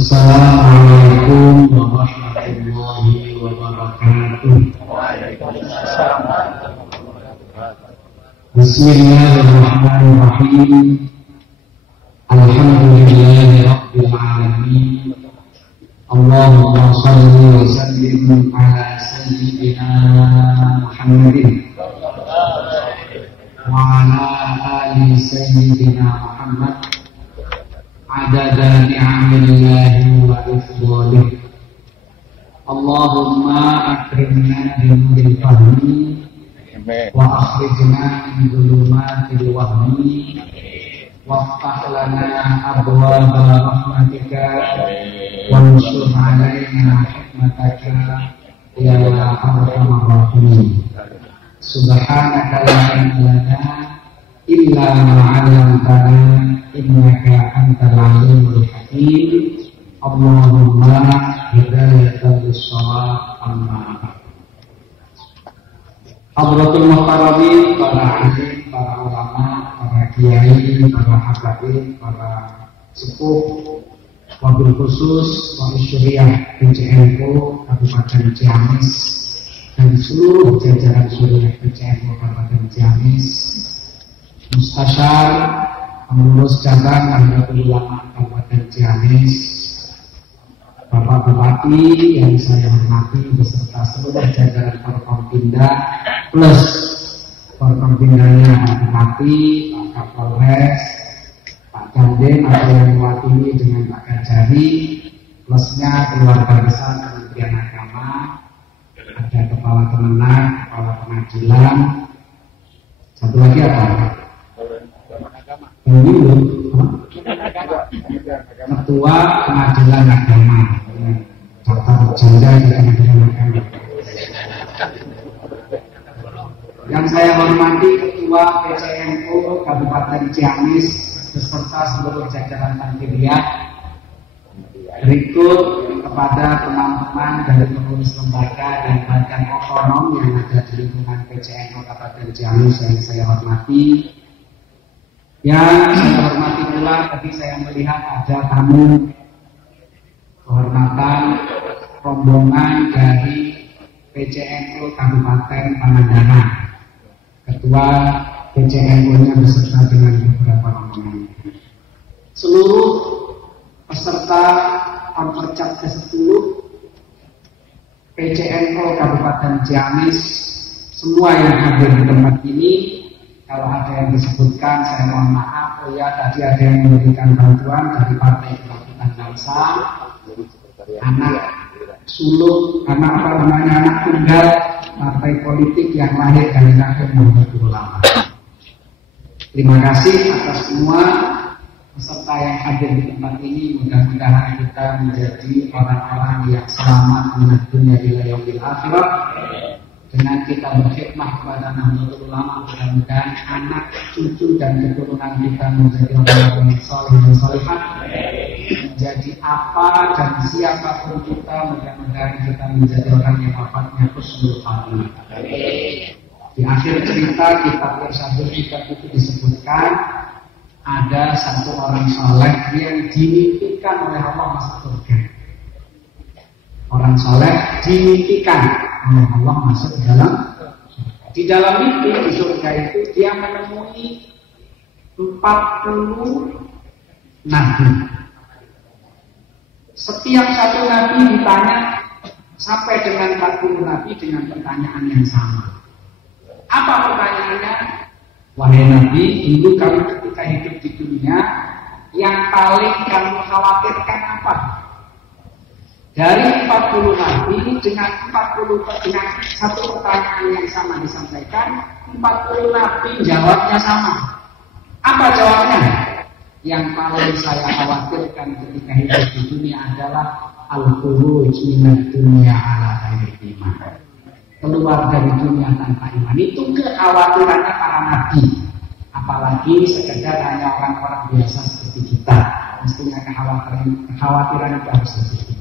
Assalamualaikum warahmatullahi wabarakatuh. Bismillahirrahmanirrahim. Alhamdulillahi rabbil alamin. Allahumma shalli wa sallim ala sayyidina Muhammadin wa ala ali sayyidina Muhammad adada ni'amillahi wa ifdalih. Allahumma akrimna binuril fahmi wa akhrijna min dhulumatil wahmi waftah lana abwaaba rahmatika wansur alaina hikmataka ya arhamar rahimin. Subhanaka la ilma lana illa ma 'allamtana innaka antal alimul hakim. Allahumma hidayatan lis-shawab. Amma Hadratul Muhtaramin, para alim, para ulama, para kiai, para habaib, para sepuh, wabil khusus Wali Syuriah PCNO Kabupaten Ciamis dan seluruh jajaran Syuriah PCNO Kabupaten Ciamis, Mustasyar pengurus cabang Nahdlatul Ulama Kabupaten Ciamis, Bapak Bupati yang saya hormati beserta seluruh jajaran Forkompinda plus Forkompindanya Bupati, Pak Kapolres, Pak Dandim atau yang mewakili dengan Pak Kajari, plusnya keluarga besar Kementerian Agama, ada Kepala Kemenag, Kepala Pengadilan, satu lagi apa? Pemilu, Ketua Pengadilan Agama, daftar janda di Pengadilan Agama. Yang saya hormati Ketua PCNO Kabupaten Ciamis beserta seluruh jajaran Tanfidiyah. Berikut kepada teman-teman dari pengurus lembaga dan badan otonom yang ada di lingkungan PCNO Kabupaten Ciamis yang saya hormati. Yang saya hormati pula, tadi saya melihat ada tamu kehormatan rombongan dari PCNO Kabupaten Pangandaran. Ketua PCNO-nya beserta dengan beberapa rombongan. Seluruh peserta Konfercap ke-10 PCNO Kabupaten Ciamis, semua yang hadir di tempat ini, kalau ada yang disebutkan saya mohon maaf. Oh ya, tadi ada yang memberikan bantuan dari Partai Kebangkitan Bangsa, anak sulung, anak tunggal partai politik yang lahir dari Nahdlatul Ulama. Terima kasih atas semua peserta yang hadir di tempat ini. Mudah-mudahan kita menjadi orang-orang yang selamat di dunia ila yaumil akhirah. Dengan kita berkhidmat kepada Nahdlatul Ulama, mudah-mudahan anak, cucu dan keturunan kita menjadi orang yang saleh dan salihah. Menjadi apa dan siapapun kita, mudah-mudahan kita menjadi orang yang wafatnya husnul khatimah. Di akhir cerita kitab Irsyadul Hikam itu disebutkan ada satu orang saleh yang dimimpikan oleh Allah masuk surga. Orang saleh dimimpikan oleh Allah masuk di dalam mimpi di surga itu dia menemui 40 nabi. Setiap satu nabi ditanya sampai dengan 40 nabi dengan pertanyaan yang sama. Apa pertanyaannya? Wahai nabi, dulu kamu ketika hidup di dunia yang paling kamu khawatirkan apa? Dari 40 nabi dengan satu pertanyaan yang sama disampaikan, 40 nabi jawabnya sama. Apa jawabnya? Yang paling saya khawatirkan ketika hidup di dunia adalah al-khuruj minad dunya ala ghairi iman. Keluar dari dunia tanpa iman. Itu kekhawatirannya para nabi. Apalagi sekedar hanya orang-orang biasa seperti kita. Mestinya kekhawatiran itu harus lebih.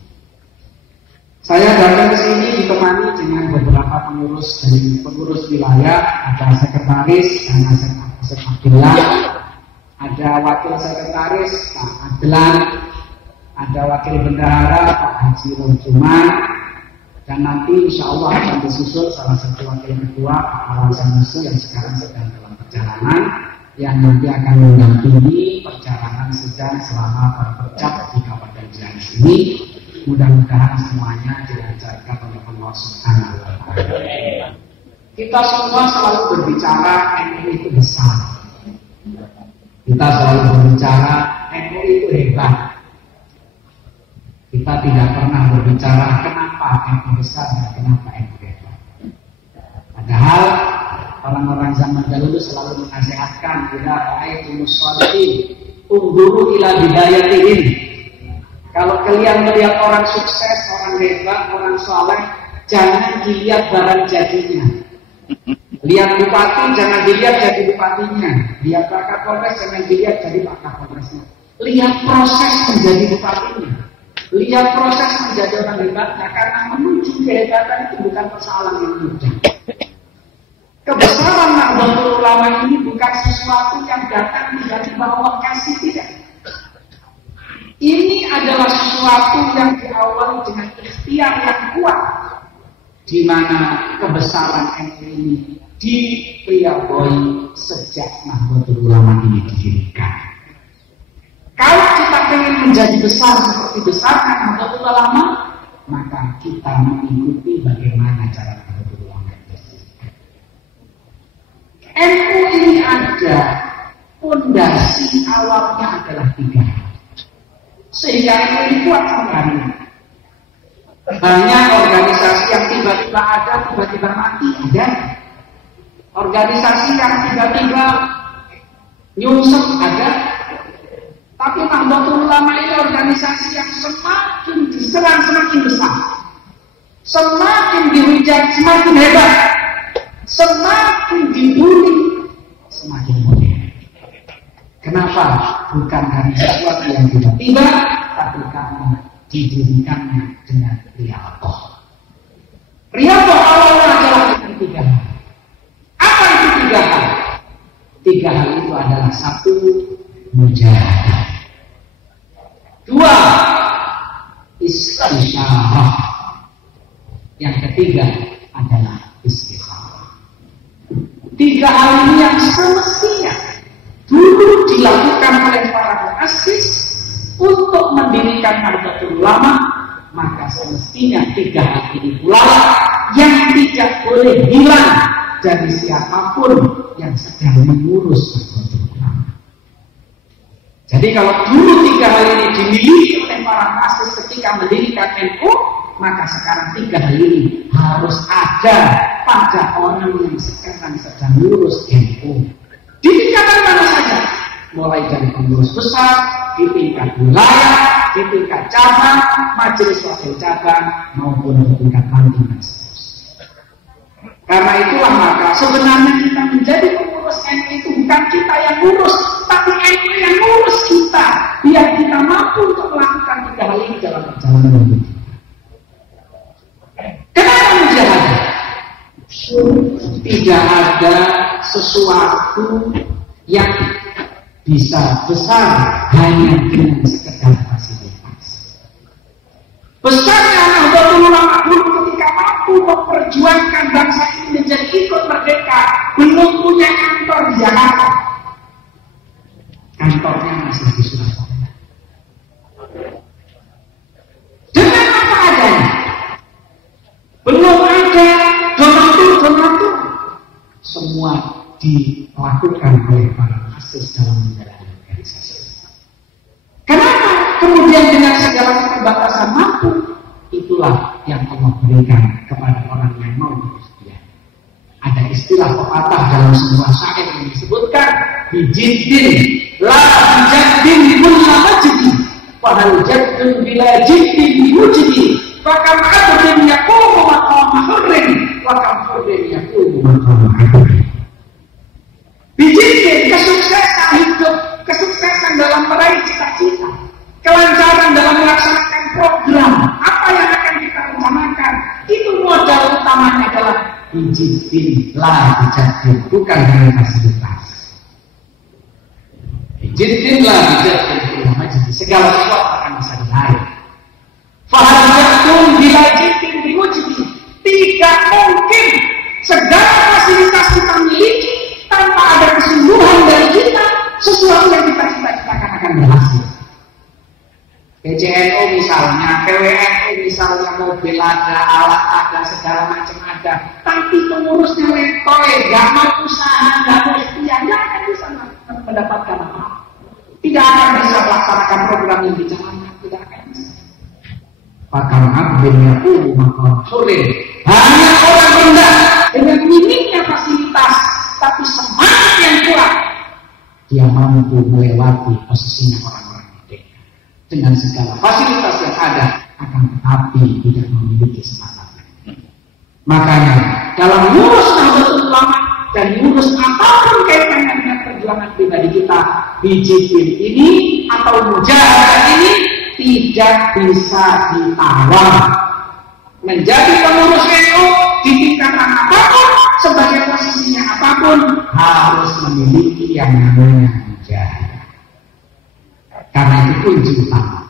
Saya datang ke sini ditemani dengan beberapa pengurus dari pengurus wilayah, ada sekretaris dan Asep Abdullah, ada wakil sekretaris Pak Adlan, ada wakil bendahara Pak Haji Rojuman, dan nanti insya Allah akan disusul salah satu wakil ketua Pak Awan Sanusi yang sekarang sedang dalam perjalanan, yang nanti akan mendampingi perjalanan sidang selama berpercap di Kabupaten Ciamis ini. Mudah-mudahan semuanya dilancarkan oleh Allah Subhanahu wa Ta'ala. Kita semua selalu berbicara NU itu besar. Kita selalu berbicara NU itu hebat. Kita tidak pernah berbicara kenapa NU besar dan kenapa NU hebat. Padahal orang-orang zaman dahulu selalu menasihatkan, "Idza ra'aitumus shalihin, unzuru ila bidayatihim." Kalau kalian melihat orang sukses, orang hebat, orang saleh, jangan dilihat barang jadinya. Lihat bupati, jangan dilihat jadi bupatinya. Lihat Pak Kapolres, jangan dilihat jadi Pak Kapolresnya. Lihat proses menjadi bupatinya. Lihat proses menjadi orang hebatnya. Karena menuju kehebatan itu bukan persoalan yang mudah. Kebesaran Nahdlatul Ulama ini bukan sesuatu yang datang tiba-tiba Allah kasih, tidak. Ini adalah sesuatu yang diawali dengan ikhtiar yang kuat, di mana kebesaran NU ini dipelihara sejak Nahdlatul Ulama ini didirikan. Kalau kita ingin menjadi besar seperti besarnya Nahdlatul Ulama, maka kita mengikuti bagaimana cara Nahdlatul Ulama itu. NU ini ada fondasi awalnya adalah 3. Sehingga itu kuat sekali. Banyak organisasi yang tiba-tiba ada, tiba-tiba mati, ada. Organisasi yang tiba-tiba nyungsep, ada. Tapi Nahdlatul Ulama ini organisasi yang semakin diserang semakin besar, semakin dihujat semakin hebat, semakin dibully semakin modern. Kenapa? Bukan karena sesuatu yang tiba-tiba, tapi karena didirikannya dengan riyadhah. Riyadhah awalnya adalah dengan 3 hal. Apa itu 3 hal? 3 hal itu adalah 1, mujahadah. 2, istisyarah. Yang ketiga adalah istikharah. 3 hal ini yang semestinya dulu dilakukan oleh para muassis untuk mendirikan Nahdlatul Ulama, maka semestinya 3 hal ini pula yang tidak boleh hilang dari siapapun yang sedang mengurus Nahdlatul Ulama. Jadi kalau dulu 3 hal ini dimiliki oleh para muassis ketika mendirikan NU, maka sekarang 3 hal ini harus ada pada orang yang sekarang sedang mengurus NU. Di tingkatan mana saja, mulai dari pengurus besar, di tingkat wilayah, di tingkat cabang, majelis wakil cabang, maupun di tingkat panti dan seterusnya. Karena itulah maka sebenarnya kita menjadi pengurus NU itu bukan kita yang ngurus, tapi NU yang ngurus kita, biar kita mampu untuk melakukan 3 hal ini dalam perjalanan hidup. Kenapa mujahadah? Tidak ada sesuatu yang bisa besar hanya dengan sekedar fasilitas. Besarnya Nahdlatul Ulama dulu ketika mampu memperjuangkan bangsa ini menjadi ikut merdeka, belum punya kantor di Jakarta. Kantornya masih di Surabaya. Dengan apa adanya. Belum ada donatur. Semua dilakukan oleh para muassis dalam menjalani organisasi. Kenapa? Kemudian dengan segala keterbatasan mampu, itulah yang Allah berikan kepada orang yang mau berikhtiar. Ada istilah pepatah dalam sebuah syair yang disebutkan, bijiddin la bijaddin kulla majdi, fahal jaddun bila jiddin wujdi, fakam abdin yaqumu maqama hurrin, wakam hurrin yaqumu maqama abdin. Bijiddin, kesuksesan hidup, kesuksesan dalam meraih cita-cita, kelancaran dalam melaksanakan program apa yang akan kita rencanakan, itu modal utamanya adalah bijiddin la bijaddin, bukan dengan fasilitas. Bijiddin la bijaddin, segala sesuatu akan bisa diraih PCNU misalnya, PWNU misalnya, mobil ada, alat ada, segala macam ada, tapi pengurusnya letoy, gak mau usaha, gak mau ikhtiar, gak akan bisa mendapatkan apa. Tidak akan bisa melaksanakan program yang dijalankan, tidak akan bisa. Pakam abdilnya makam sore. Hanya orang rendah dengan minimnya fasilitas, tapi semangat yang kuat, dia mampu melewati posisinya orang-orang merdeka dengan segala fasilitas yang ada, akan tetapi tidak memiliki semangat. Makanya dalam ngurus Nahdlatul Ulama dan ngurus apapun kaitannya dengan perjuangan pribadi kita, Hizbin ini atau Mujahadah ini tidak bisa ditawar. Menjadi pengurus NU di tingkatan apapun, sebagai posisinya apapun, harus memiliki yang namanya mujahadah. Karena itu kunci utama.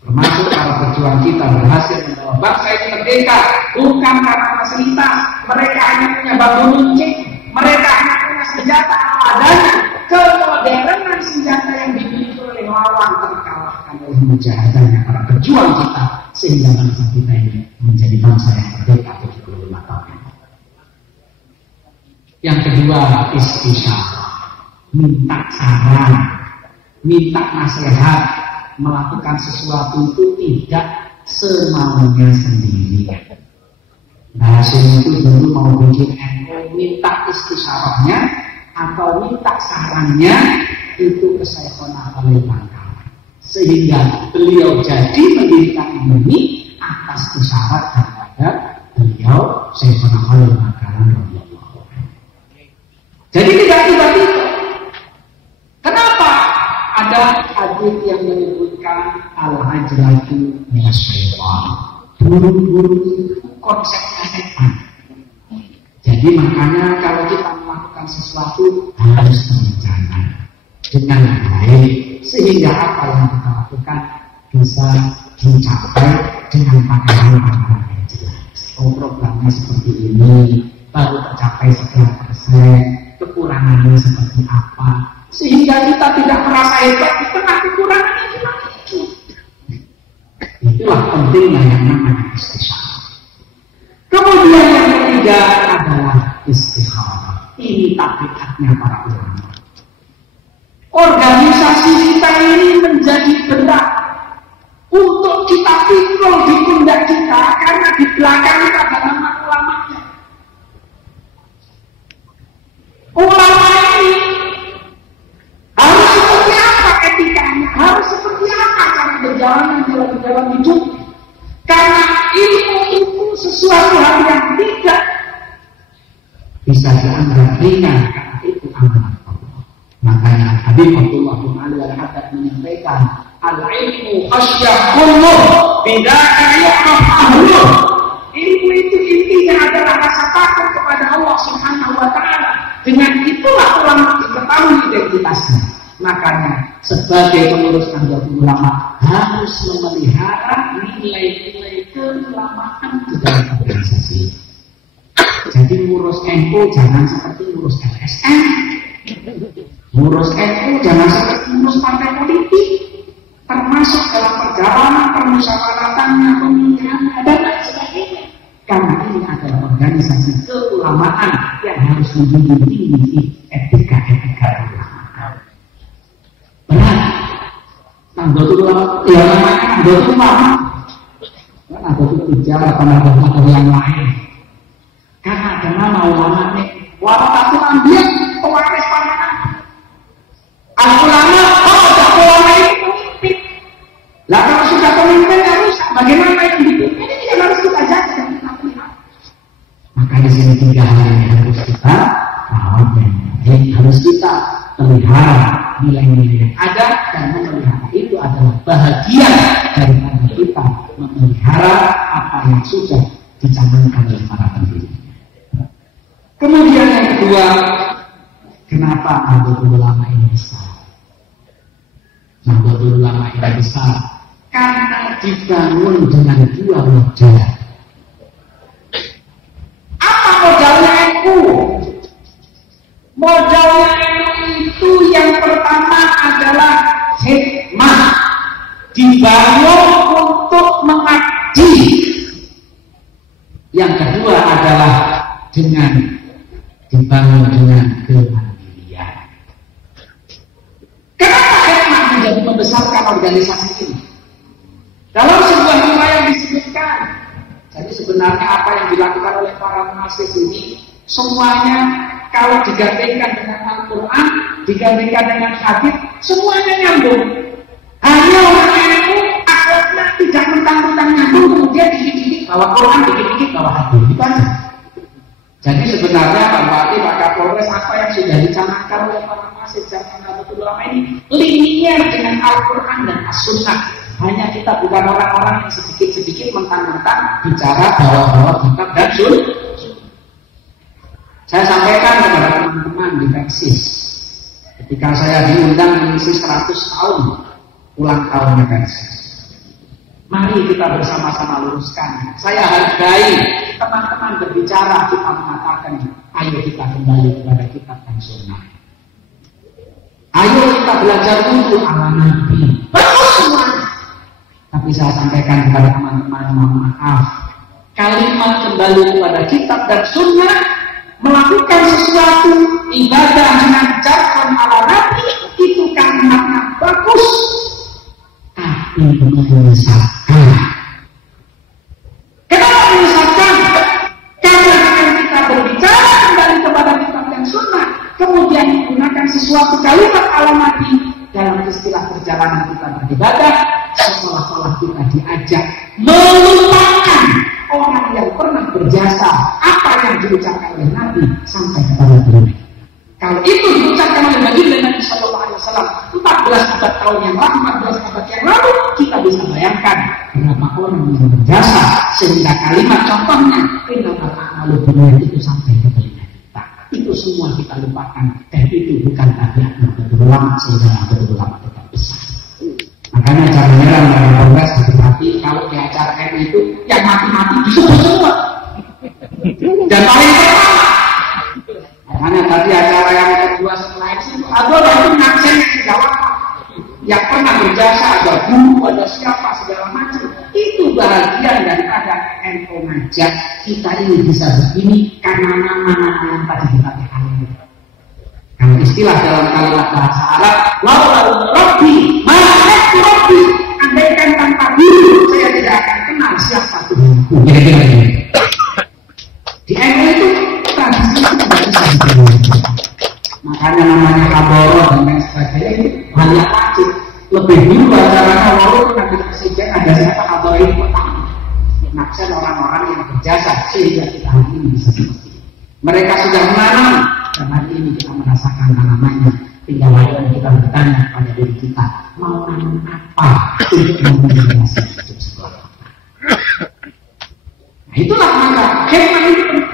Termasuk para pejuang kita berhasil membawa bangsa ini merdeka bukan karena fasilitas. Mereka hanya punya bambu runcing, mereka hanya punya senjata adanya. Kemodernan senjata yang dimiliki oleh lawan terkalahkan oleh mujahadahnya para pejuang kita, sehingga bangsa kita ini menjadi bangsa yang merdeka 75 tahun. Yang kedua, istisyarah, minta saran, minta nasihat, melakukan sesuatu itu tidak semaunya sendiri. Nah, Hasyim itu dulu mau bikin NU, minta istisyarahnya atau minta sarannya itu ke Syekhona Khalil Bangkalan, sehingga beliau jadi mendirikan ini atas isyarat daripada beliau Syekhona Khalil Bangkalan. Jadi tidak tiba-tiba. Kenapa? Ada hadis yang menyebutkan al-ajlatu minasyaitan. Buru-buru itu konsepnya setan. Jadi makanya kalau kita melakukan sesuatu harus berencana dengan baik, sehingga apa yang kita lakukan bisa dicapai dengan pandangan yang jelas. Oh, programnya seperti ini, baru tercapai sekian persen, kekurangannya seperti apa, sehingga kita tidak merasa hebat di tengah kekurangannya kita itu. Itulah pentingnya yang namanya istisyarah. Kemudian yang ketiga adalah istikharah. Ini tabiatnya para ulama. Organisasi kita ini menjadi berat untuk kita pikul di pundak kita, karena di belakang kita ada nama ulamanya. Ulama ini harus seperti apa etikanya, harus seperti apa cara berjalan dalam hidup. Karena ilmu itu sesuatu hal yang tidak bisa dianggap ringan, karena itu amanah Allah. Makanya Habib Abdullah bin Ali Al-Haddad menyampaikan, al-ilmu khasyahullah bidaka ya'raf ahluh. Ilmu itu intinya adalah rasa takut kepada Allah Subhanahu wa ta'ala. Dengan itulah ulama diketahui identitasnya. Makanya sebagai pengurus Nahdlatul Ulama harus memelihara nilai-nilai keulamaan di dalam organisasi. Jadi ngurus NU jangan seperti ngurus LSM, ngurus NU jangan seperti ngurus partai politik, termasuk dalam perjalanan permusyawaratannya, pemilihannya dan lain sebagainya. Karena ini adalah organisasi keulamaan yang harus menjunjung tinggi etika-etika ulama. Benar, Nahdlatul Ulama, ya namanya Nahdlatul Ulama, kan Nahdlatul Tijara atau Nahdlatul yang lain. Karena ada nama ulama nih, warasatul anbiya, pewaris para nabi. Al-ulama, tidak ulama itu pemimpin. Lah kalau sudah pemimpin yang rusak, bagaimana yang dipimpin ini yang harus kita jaga dan kita pelihara. Maka di sini 3 hal yang harus kita rawat dan harus kita pelihara. Nilai-nilai yang ada, dan memelihara itu adalah bahagian daripada kita memelihara apa yang sudah dicanangkan oleh para pendiri. Kemudian yang kedua, kenapa Nahdlatul Ulama ini besar? Nahdlatul Ulama ini besar karena dibangun dengan 2 modal. Apa modalnya NU? Modalnya NU itu yang pertama adalah hikmah. dibangun untuk mengabdi. Yang kedua adalah dengan dibangun dengan kemandirian. Kenapa hikmah menjadi membesarkan organisasi ini? Dalam sebuah riwayat disebutkan, jadi sebenarnya apa yang dilakukan oleh para muassis ini semuanya kalau digandengkan dengan Al-Quran, digandengkan dengan hadis, semuanya nyambung. Hanya orang NU akhlaknya tidak mentang-mentang nyambung, kemudian dikit-dikit bawa Quran, dikit-dikit bawa hadis. Jadi sebenarnya Pak Bupati, Pak Kapolres, apa yang sudah dicanangkan oleh para muassis zaman Nahdlatul Ulama ini linier dengan Al-Quran dan As-Sunnah. Hanya kita bukan orang-orang yang sedikit-sedikit mentang-mentang bicara bawa-bawa kitab dan sunnah. Saya sampaikan kepada teman-teman di Persis ketika saya diundang mengisi 100 tahun ulang tahun Persis. Mari kita bersama-sama luruskan. Saya hargai teman-teman berbicara, kita mengatakan ayo kita kembali kepada kitab dan sunnah. Ayo kita belajar untuk ala Nabi. Bagus semuanya. Tapi saya sampaikan kepada teman-teman, mohon maaf, kalimat kembali kepada kitab dan sunnah, melakukan sesuatu ibadah dengan jargon ala Nabi, itu kalimatnya bagus, tapi menyesatkan. Kenapa menyesatkan? Karena dengan kita berbicara kembali kepada kitab dan sunnah, kemudian menggunakan sesuatu kalimat ala Nabi dalam istilah perjalanan kita beribadah, seolah-olah kita diajak melupakan orang yang pernah berjasa apa yang diucapkan oleh Nabi sampai kepada dunia. Kalau itu diucapkan oleh Nabi Sallallahu Alaihi Wasallam 14 abad tahun yang lalu, 14 abad yang lalu, kita bisa bayangkan berapa orang yang berjasa sehingga kalimat contohnya innamal a'malu binniyat itu sampai ke telinga kita. Itu semua kita lupakan, dan itu bukan tabiat Nahdlatul Ulama, sehingga Nahdlatul Ulama tetap besar. Makanya caranya dalam kongres hati-hati kalau di acara MI itu yang mati-mati disebut semua. Dan paling pertama, makanya tadi acara yang kedua setelah itu ada yang ngaksen yang dijawab, yang pernah berjasa, ada guru, ada siapa segala macam. Itu bahagian daripada NU ngajak kita ini bisa begini karena nama-nama yang tadi kita lihat. Kalau istilah dalam kalimat bahasa Arab, laulau Rabbi, ma'riftu Rabbi, andaikan tanpa guru saya tidak akan kenal siapa Tuhanku. Kira-kira ini. Di NU itu tradisi itu tidak bisa diterima. Makanya namanya kaboro dan lain sebagainya itu banyak wajib. Lebih dulu acaranya walaupun nanti presiden ada siapa kaboro ini pertama. Maksud orang-orang yang berjasa sehingga kita hari ini bisa seperti ini. Mereka sudah menanam. Dan hari ini kita merasakan tanamannya. Tinggal lagi kita bertanya pada diri kita, mau nanam apa untuk memotivasi hidup setelah kita. Nah, itulah maka hikmah ini penting.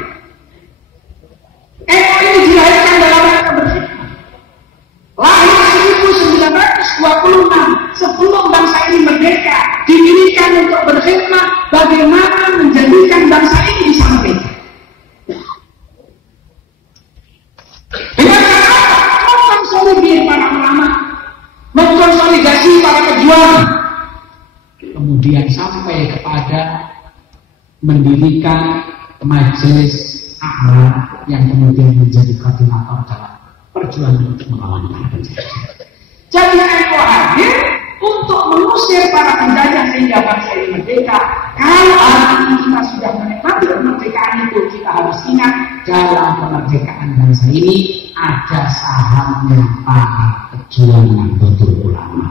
NU ini dilahirkan dalam rangka berhikmah. Lahir 1926 sebelum bangsa ini merdeka, didirikan untuk berhikmah bagaimana menjadikan bangsa ini bisa merdeka. Dengan cara apa? Mengkonsolidasi para ulama, mengkonsolidasi para pejuang, kemudian sampai kepada mendirikan majelis a'la yang kemudian menjadi koordinator dalam perjuangan untuk melawan para penjajah. Jadi NU hadir untuk mengusir para penjajah sehingga bangsa ini merdeka. Kalau hari ini kita sudah menikmati kemerdekaan itu, kita harus ingat dalam kemerdekaan bangsa ini ada sahamnya para pejuang Nahdlatul Ulama.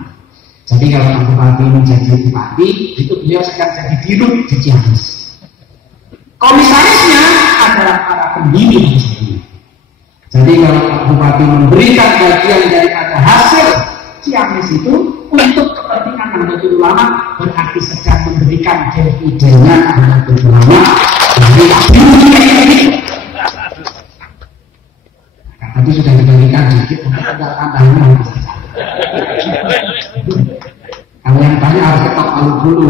Jadi kalau Pak Bupati menjadi bupati, itu beliau sedang jadi dirut di Ciamis. Komisarisnya adalah para pendiri bangsa ini. Jadi kalau Pak Bupati memberikan bagian daripada hasil Ciamis itu untuk kepentingan Nahdlatul Ulama, berarti sedang memberikan dividennya Nahdlatul Ulama dari ini. Tadi sudah diberikan sedikit, untuk tambahannya saja. Kalau yang banyak harus ketok palu dulu.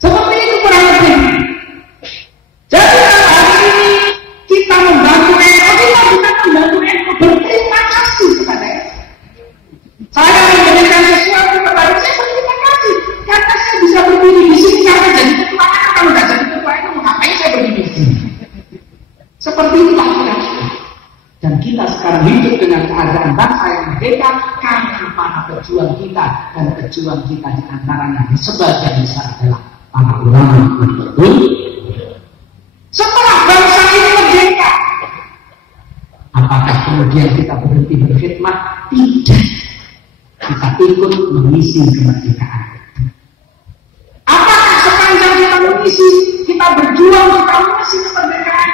Seperti itu kurang lebih. Jadi hari ini kita membantu NU, kita bukan membantu NU, berterima kasih kepada NU. Saya memberikan sesuatu kepada saya. sekarang hidup dengan keadaan bangsa yang merdeka karena para pejuang kita, dan pejuang kita di antaranya sebagian besar adalah para ulama. Betul. Setelah bangsa ini merdeka, apakah kemudian kita berhenti berkhidmat? Tidak. Kita ikut mengisi kemerdekaan. Apakah sepanjang kita mengisi, kita berjuang, kita mengisi kemerdekaan,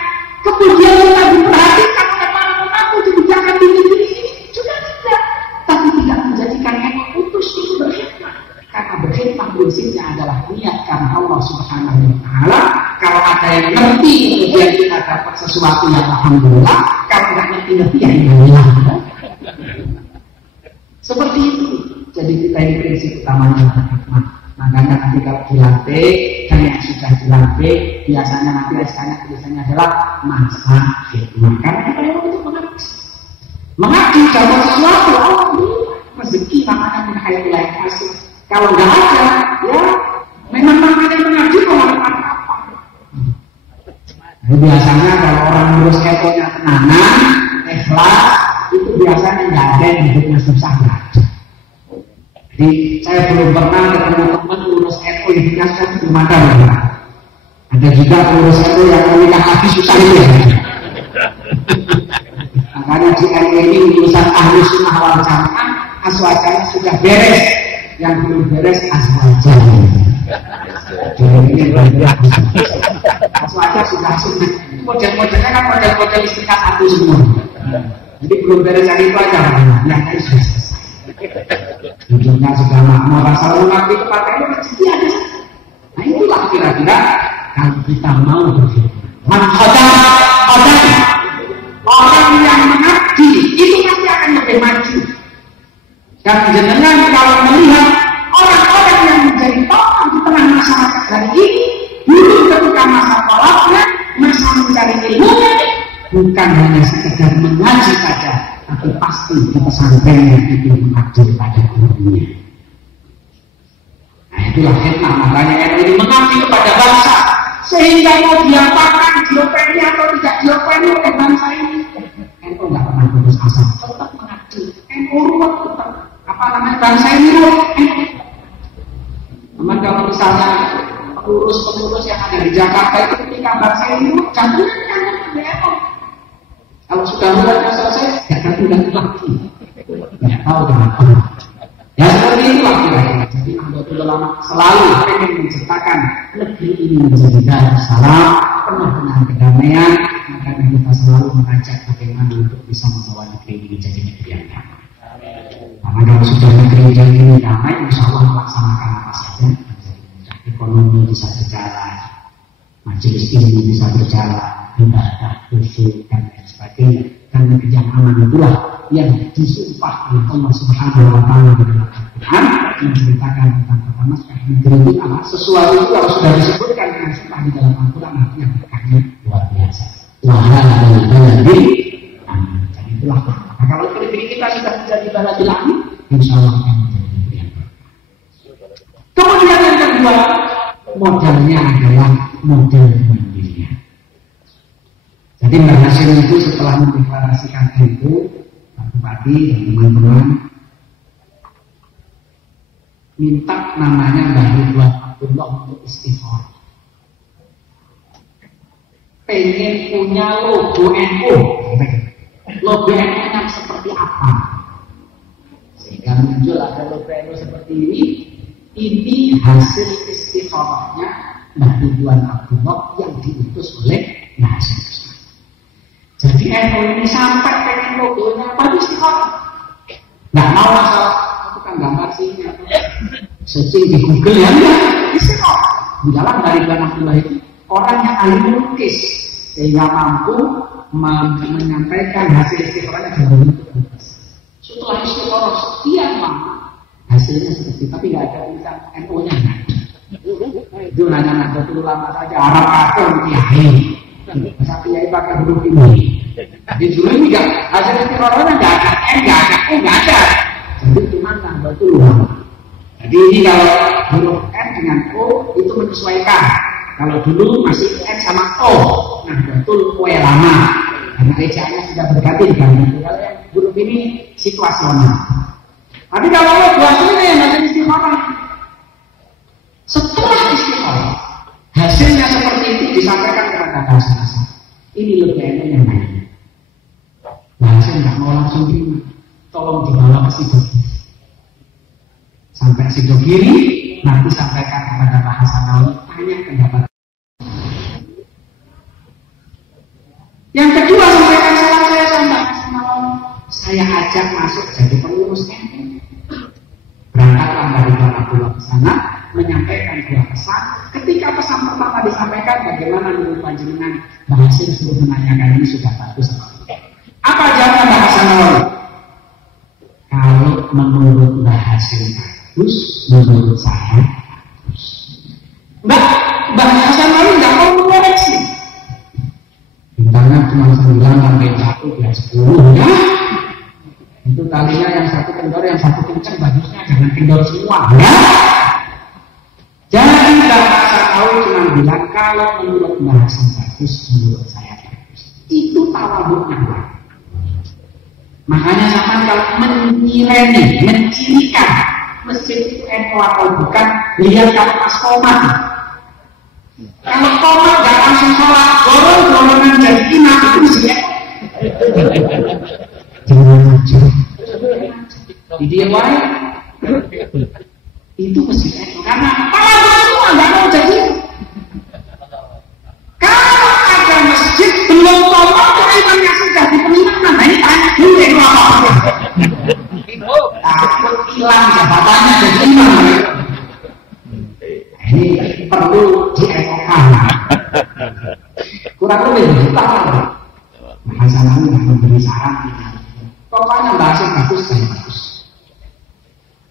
kemudian kita diperhatikan oleh para pemangku kebijakan di negeri ini? Juga tidak. Tapi tidak menjadikan NU putus itu berkhidmat. Karena berkhidmat prinsipnya adalah niat karena Allah Subhanahu wa Ta'ala. Kalau ada yang ngerti, kemudian kita dapat sesuatu yang alhamdulillah. Kalau tidak ngerti ya alhamdulillah. Seperti itu. Jadi kita ini prinsip utamanya berkhidmat. Makanya nanti kalau dilantik, dan yang sudah dilantik, biasanya nanti SK-nya tulisannya adalah masa khidmat. Karena kita yang untuk mengabdi dapat sesuatu, alhamdulillah. Rezeki namanya min haitsu la yahtasib. Kalau nggak ada, ya memang namanya mengabdi kalau apa-apa. Jadi biasanya kalau orang ngurus ekonya tenanan, ikhlas, itu biasanya nggak ada yang hidupnya susah. Jadi saya belum pernah ketemu teman ngurus eko hidupnya susah, belum ada. Ada juga ngurus eko yang menikah lagi susah itu ya. Makanya di NU ini urusan ahli sunnah wal jamaah, aswajanya sudah beres. Yang belum beres aswaja. Aswaja sudah sunnah. Model-modelnya kan model-model istiqat satu semua. Jadi belum beres yang itu aja. Yang lain sudah selesai. Hidupnya sudah makmur. Asal mengabdi kepada itu rezeki ada. Nah itulah kira-kira kalau kita mau berkhidmat. Orang yang mengabdi itu pasti akan lebih maju. Dan jenengan kalau melihat orang-orang yang menjadi tokoh di tengah masyarakat hari ini, dulu ketika masa tolaknya, masa mencari ilmunya, bukan hanya sekedar mengaji saja, tapi pasti di pesantrennya itu mengabdi kepada gurunya. Nah itulah khidmat, makanya yang ini mengabdi kepada bangsa, sehingga mau diapakan, diopeni atau tidak diopeni oleh bangsa ini, NU nggak pernah putus asa, tetap mengabdi. NU ruwet tetap. Apa namanya bangsa ini loh? Teman kalau misalnya pengurus-pengurus yang ada di Jakarta itu ketika bangsa ini loh, jangan kan kalau sudah mulai selesai, jangan ganti lagi. Tidak tahu kenapa. Ya seperti itulah kira-kira. Jadi Nahdlatul Ulama selalu ingin menciptakan negeri ini menjadi darussalam penuh dengan kedamaian. Makanya kita selalu mengajak bagaimana untuk bisa membawa negeri ini menjadi negeri yang damai. Karena kalau sudah negeri ini damai, insya Allah melaksanakan apa saja, ekonomi bisa berjalan, majelis ilmu bisa berjalan, ibadah, khusyuk dan lain sebagainya. Dan negeri yang aman itulah yang disumpah oleh Allah Subhanahu wa Ta'ala di dalam Al-Quran menceritakan tentang pertama negeri itu apa? Sesuatu itu kalau sudah disebutkan dengan sumpah di dalam Al-Quran artinya berkahnya luar biasa. Wahana dan jadi itulah. Nah, kalau negeri kita sudah menjadi baladil amin, insya Allah akan menjadi negeri yang baik. Kemudian yang kedua, modalnya adalah model mandirinya. Jadi Mbak Hasyim itu setelah mendeklarasikan itu, Pak Bupati dan teman-teman minta namanya Mbah Ridwan Abdullah untuk istighfar. Pengen punya logo NU. Logo NU yang seperti apa? Sehingga muncul ada logo NU seperti ini. Ini hasil istikharahnya Mbah Ridwan Abdullah yang diutus oleh Mbah Hasyim. Jadi NU ini sampai pengen logonya apa istikharah. Nggak mau masalah tukang gambar sih. Searching di Google ya, istikharah. Di dalam Mbah Ridwan Abdullah itu orang yang ahli melukis sehingga mampu menyampaikan hasil istikharahnya dalam bentuk lukis. Setelah istikharah sekian lama hasilnya seperti tapi nggak ada tulisan NU-nya. Itu nanya Nahdlatul Ulama saja Arab atau Kiai. Masa Kiai pakai huruf ini. Di dulu ini nggak hasil istikharahnya nggak ada N, nggak ada U, nggak ada. Jadi cuma Nahdlatul Ulama. Jadi ini kalau huruf N dengan O itu menyesuaikan. Kalau dulu masih N sama O, Nahdlatul Ulama. karena ejaannya sudah berganti kan. Kalau yang huruf ini situasional. Tapi kalau buat ini nanti istiqomah. Setelah istiqomah, hasilnya seperti itu disampaikan kepada bahasa. Ini lebih enak yang lain. Bahasa nggak mau langsung terima. Tolong dibawa ke situ sampai situ kiri, nanti sampaikan kepada bahasa Nawawi, tanya pendapat. Yang kedua, sampaikan salam saya sama bahasa Nawawi. Saya ajak masuk jadi pengurus NU. Berangkatlah dari Bapak Abdullah ke sana, menyampaikan dua pesan. Ketika pesan pertama disampaikan, bagaimana menurut panjenengan? Bahasa suruh menanyakan ini sudah bagus. Apa jawaban bahasa Nawawi? Kalau menurut Mbak Hasim bagus, menurut saya bagus. Mbak Hasan Nawawi nggak mau mengoreksi. Bintangnya cuma 9 sampai 1 ya 10 ya. Itu talinya yang satu kendor, yang satu kencang, bagusnya jangan kendor semua ya. Jadi Mbak Hasan Nawawi cuma bilang kalau menurut Mbak Hasan bagus, menurut saya bagus. Itu tawaduknya Mbak. Makanya sampai kalau menyireni, mencirikan masjid itu NU atau bukan, lihat kalau pas komat. Kalau komat gak langsung sholat, golongan jadi imam itu masjid. Jangan maju. Di dia wae. Itu masjid NU karena para semua gak mau jadi. Kalau ada masjid belum komat, imamnya sudah dipenuhi. Nah ini tanya dulu itu apa? Takut hilang jabatannya jadi imam. Ini perlu diekokan. Kurang lebih begitu. Bahasa Nawawi memberi saran. Pokoknya bahasa bagus dan bagus.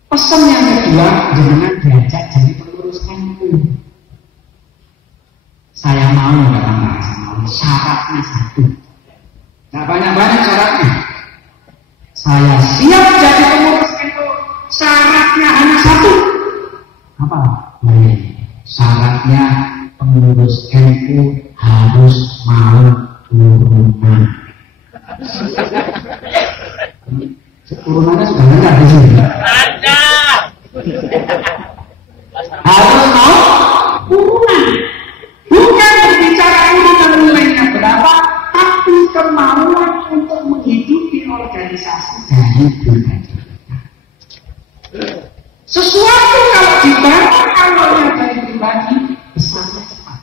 Pesan yang kedua, jangan diajak jadi pengurus NU. Saya mau dalam bahasa Nawawi syaratnya satu. Nah banyak-banyak syaratnya. Saya siap jadi pengurus NU. Syaratnya hanya satu. Apa? Baik. Syaratnya pengurus NU harus mau turunan. Turunannya sudah ada di sini. Ada. Harus mau turunan. Bukan berbicara urutan nilainya berapa, tapi kemauan untuk menghidupi organisasi dari pribadi. Sesuatu kalau dibangun awalnya dari pribadi, besarnya cepat.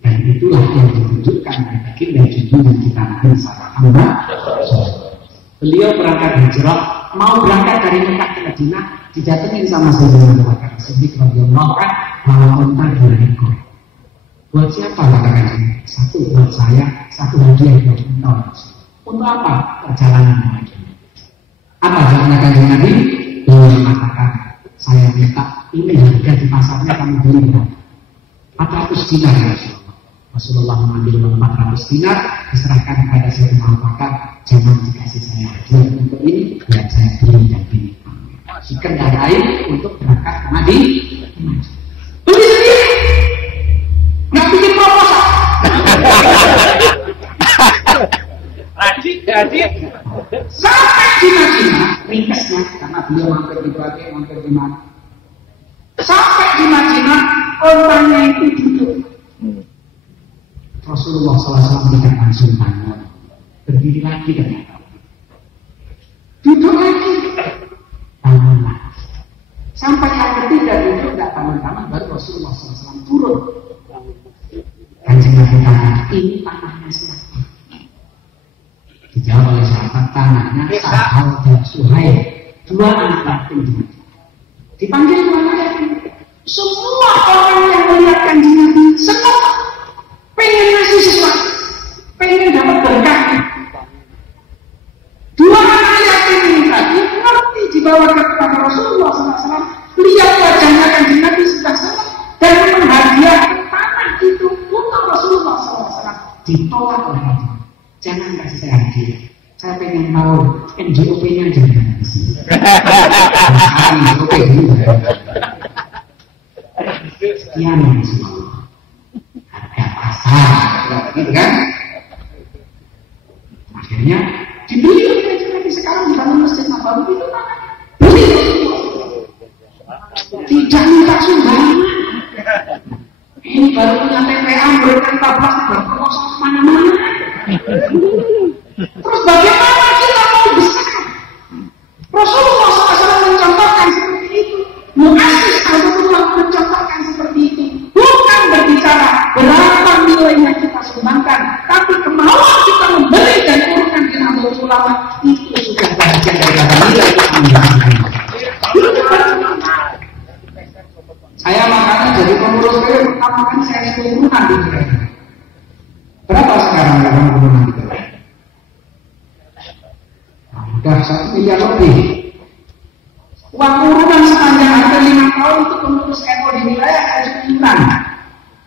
Dan itulah yang ditunjukkan oleh baginda junjungan kita Nabi Muhammad. Beliau berangkat hijrah, mau berangkat dari Mekah ke Madinah, didatengin sama Sayyidina Abu Bakar Siddiq radhiyallahu anhu, bawa unta 2 ekor. Buat siapa katakan? Satu buat saya, satu hadiah buat unta. Untuk apa? Perjalanan lagi. Apa jawabannya kanjeng Nabi? Beliau mengatakan, saya minta ini harga di pasarnya kamu beli berapa? 400 dinar ya Rasulullah. Rasulullah mengambil uang 400 dinar, diserahkan kepada Sayyidina Abu Bakar. Jangan dikasih saya hadiah untuk ini, biar saya beli dan beli. Dikendarai untuk berangkat ke Madinah. Beli sendiri, nggak bikin proposal. Jadi sampai di Madinah, ringkasnya karena beliau mampir di Baqi, mampir di mana. Sampai di Madinah, orangnya itu duduk. Rasulullah SAW tidak langsung bangun, berdiri lagi ternyata. Duduk lagi, bangun lagi. Sampai yang ketiga duduk, tidak bangun-bangun, baru Rasulullah SAW turun. Kanjeng Nabi tanya, ini tanahnya siapa? Dijawab oleh sahabat, tanahnya Sahal dan Suhail, 2 anak yatim. Dipanggil 2 anak yatim. Semua orang yang melihat kanjeng Nabi senang, pengen ngasih sesuatu, pengen dapat berkah. 2 anak yatim ini tadi ngerti dibawa kepada Rasulullah SAW. Lihat wajahnya kanjeng Nabi sudah senang dan menghadiahkan tanah itu untuk Rasulullah SAW. Ditolak oleh Nabi. Jangan kasih saya hadiah. Saya pengen tahu NJOP-nya aja. NJOP dulu. Sekian Rasulullah. Harga pasar, gitu kan? sebagainya dibeli lagi sekarang di dalam Masjid Nabawi itu beli, tidak minta sumbangan. Ini baru punya TPA memberikan 14 berproses kemana-mana. Terus bagaimana kita mau besar? Rasulullah SAW mencontohkan seperti itu. Mu'assis Al-Qur'an mencontohkan seperti itu. Bukan berbicara berapa nilainya kita sumbangkan, tapi kemauan kita memberi dan turunkan di Nahdlatul Ulama itu sudah bagian daripada nilai kesumbangkan. Saya makanya jadi pengurus PW pertama kan saya 10 bulan di gereja. Berapa sekarang dalam bulan di gereja? Sudah 1 miliar lebih. Uang urunan sepanjang hampir 5 tahun itu pengurus NU di wilayah harus iuran.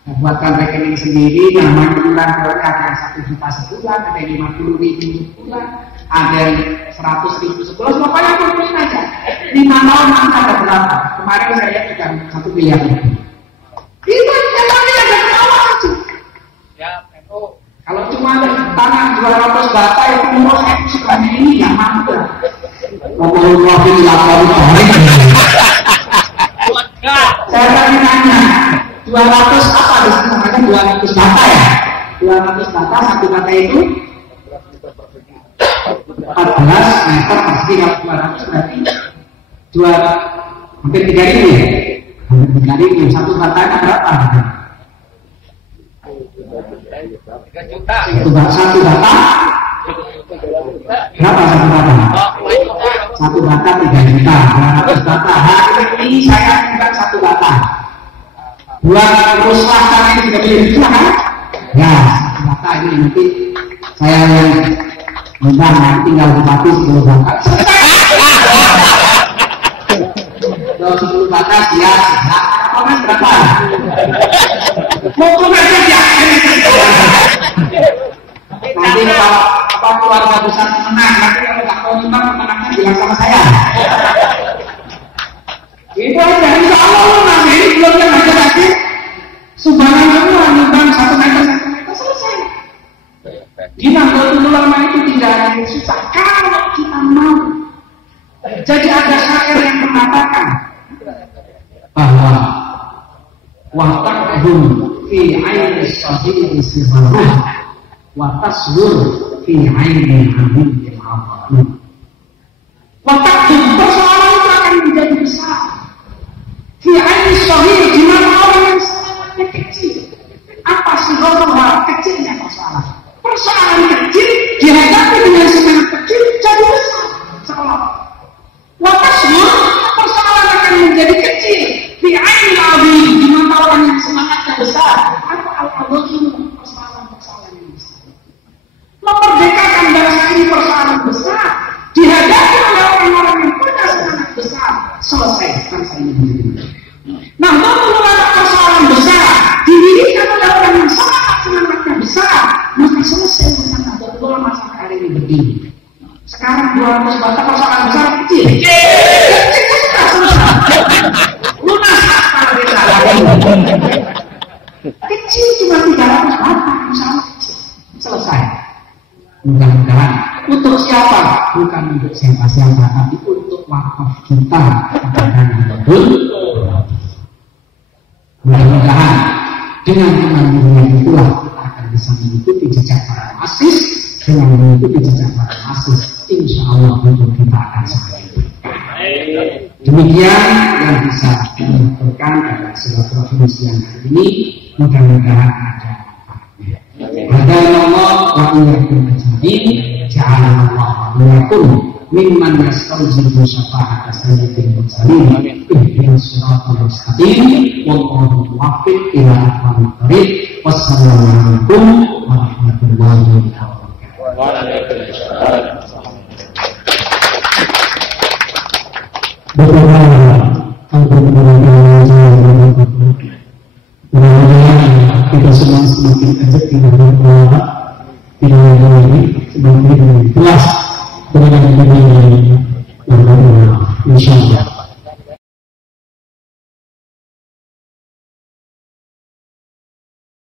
Buatkan rekening sendiri, namanya iuran ada yang 1 juta sebulan, ada yang 50.000 sebulan, ada yang 100.000 sebulan, pokoknya kumpulin aja. 5 tahun nanti ada berapa? Kemarin saya lihat juga 1 miliar lebih. Itu namanya ada berapa aja. Ya, NU. Kalau cuma tanah 200 bata yang pengurus NU sebanyak ini nggak mampu. Ngomong profil lapor saya tadi nanya 200 apa di sini namanya 200 bata ya? 200 bata, 1 bata itu 14 meter pasti. Kalau 200 berarti hampir 3.000 ya? Hampir 3.000. 1 batanya berapa? 3 juta. 1 bata berapa 1 bata? 1 bata 3 juta. 200 bata. Hari ini saya minta 1 bata. Buat ruslah kami juga beli kan? Ya, 1 bata ini nanti saya yang minta tinggal bupati 10 bata. Kalau 10 bata siap. Apa berapa? Mau aja ya. Nanti kalau keluarga besar menang, nanti kalau tak mau nyumbang menangnya bilang sama saya. Itu aja, insya Allah menang. Ini belum yang ada lagi. Sumbangan semua nyumbang 1 meter selesai. Di Nahdlatul Ulama itu tidak ada yang susah kalau kita mau. Jadi ada syair yang mengatakan bahwa waqtahum fi 'aini as-sahihi sirruh wa taswur fi 'aini hamidil 'azim. Waqtahum persoalan itu akan menjadi besar. Fi 'aini as-sahihi di mana orang yang sangatnya kecil. Apa sih kecilnya persoalan? Persoalan kecil dihadapi dengan semangat kecil jadi besar. Seolah watasnya persoalan akan menjadi kecil di ain al-azim di mata orang yang semangatnya besar. Apa al-azim? Persoalan yang besar. Memerdekakan bangsa ini persoalan besar dihadapi oleh orang-orang yang punya semangat besar. Selesai bangsa ini menjadi besar. Nah, kalau ada persoalan besar didirikan oleh orang yang semangatnya besar, maka selesai masalah. Betul masalah hari ini begini. Sekarang 200 bata persoalan besar kecil. Kecil sudah selesai. Lunas kalau kita kecil cuma 300 bata misalnya kecil. Selesai. Mudah-mudahan untuk siapa? Bukan untuk siapa-siapa, tapi untuk wakaf kita kepada Nahdlatul Ulama. Mudah-mudahan dengan kemandirian itulah kita akan bisa mengikuti jejak para muassis. Dengan mengikuti jejak para muassis, insya Allah hidup kita akan semakin berkah. Demikian yang bisa dilaporkan pada silaturahmi siang hari ini. Mudah-mudahan ada manfaatnya. Hadallahu wa iyyakum ajma'in. Ja'alana Allah wa iyyakum mimman yastaujibu syafa'ata sayyidil mursalin. Ihdinas siratal mustaqim. Wallahu muwaffiq ila aqwamit thoriq. Wassalamualaikum warahmatullahi wabarakatuh.